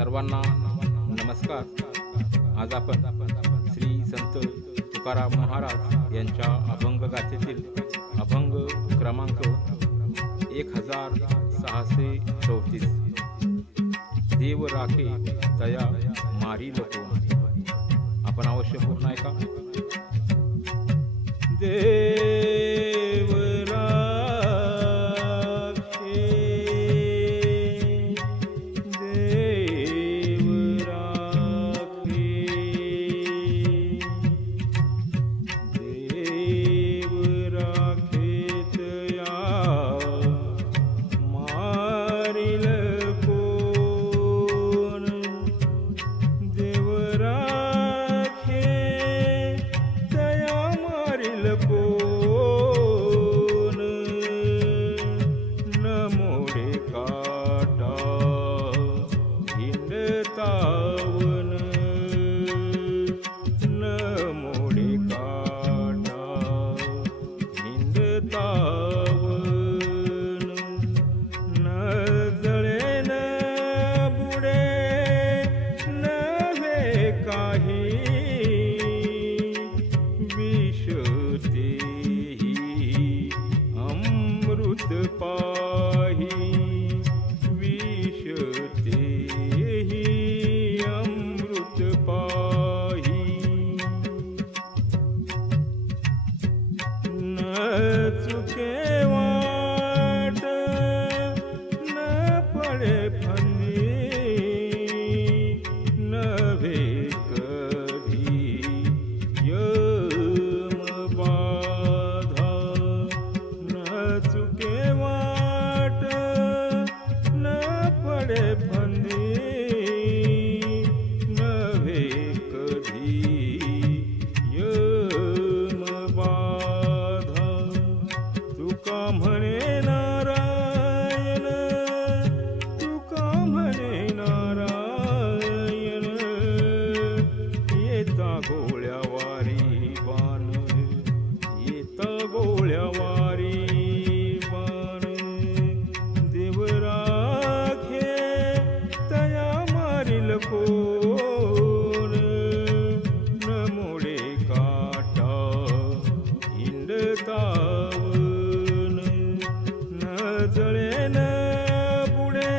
सर्वांना नमस्कार। आज आपण श्री संत तुकाराम महाराज यांच्या अभंग गाथेतील अभंग क्रमांक 1634 देव राखे तया मारी कोण आपण अवश्य पूर्ण ऐका। देव राखे देव राखे देव राखे तया मारिल कोण देव राखे तया मारिल कोण न मोडे काटा हिंडतावन न मोडे काटा हिंडतावन न जळे न बुडे नव्हे काही विष तेही अमृत पाही विष तेही अमृत पाही न चुके वाट न पडे फंदी नव्हे कधी यम बाधा न चुके वाट न पडे फंदी नव्हे कधी यम बाधा तुका म्हणे नारायण तुका म्हणे नारायण येता गोळ्यावारी बाण येता गोळ्यावारी बाण देव राखे तया मारिल कोण न मोडे काटा हिंडतावन न जळे न बुडे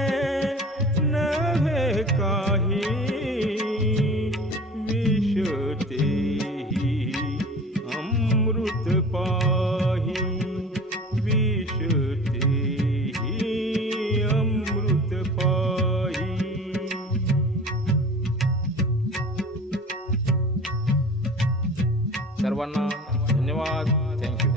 नव्हे काही विष तेही अमृत पाही विष तेही अमृत पाही। सर्वांना धन्यवाद। थँक्यू।